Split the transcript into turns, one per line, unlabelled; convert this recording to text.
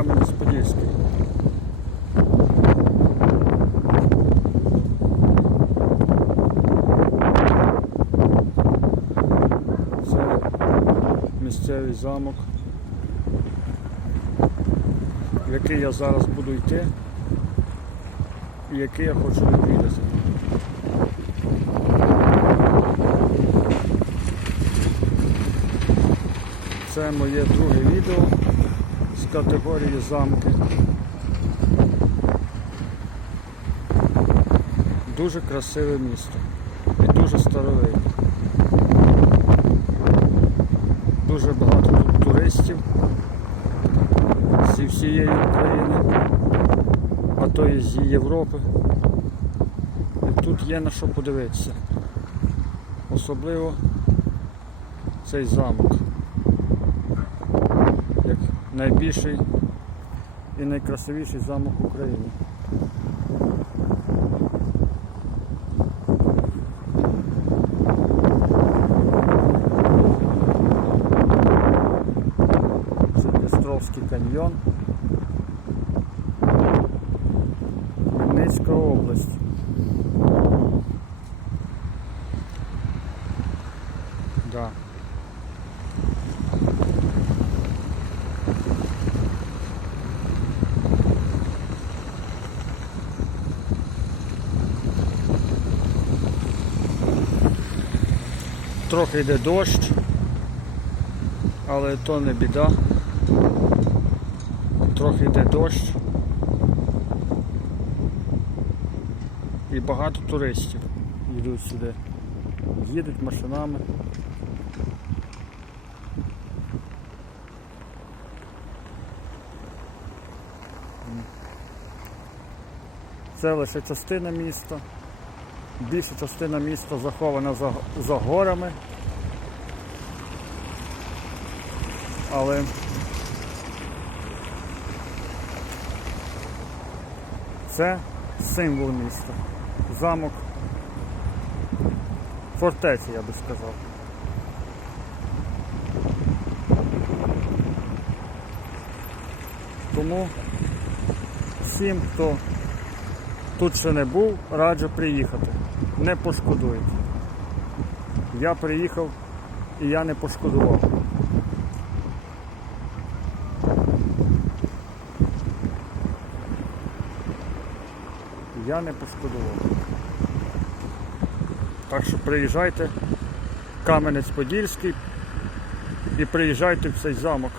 Кам'янець-Подільський. Це місцевий замок, в який я зараз буду йти і який я хочу відвідати. Це моє друге відео з категорії замки. Дуже красиве місто і дуже старовинне. Дуже багато тут туристів зі всієї України, а то і з Європи. І тут є на що подивитися. Особливо цей замок як найбільший і найкрасивіший замок України. Це Дністровський каньйон. Хмельницька область. Да. Трохи йде дощ, але то не біда. Трохи йде дощ. І багато туристів йдуть сюди. Їдуть машинами. Це лише частина міста. Більша частина міста захована за, за горами. Але це символ міста. Замок. Фортеця, я би сказав. Тому всім, хто тут ще не був, раджу приїхати. Не пошкодуєте. Я приїхав і я не пошкодував. Я не пошкодував. Так що приїжджайте, Кам'янець-Подільський і приїжджайте в цей замок.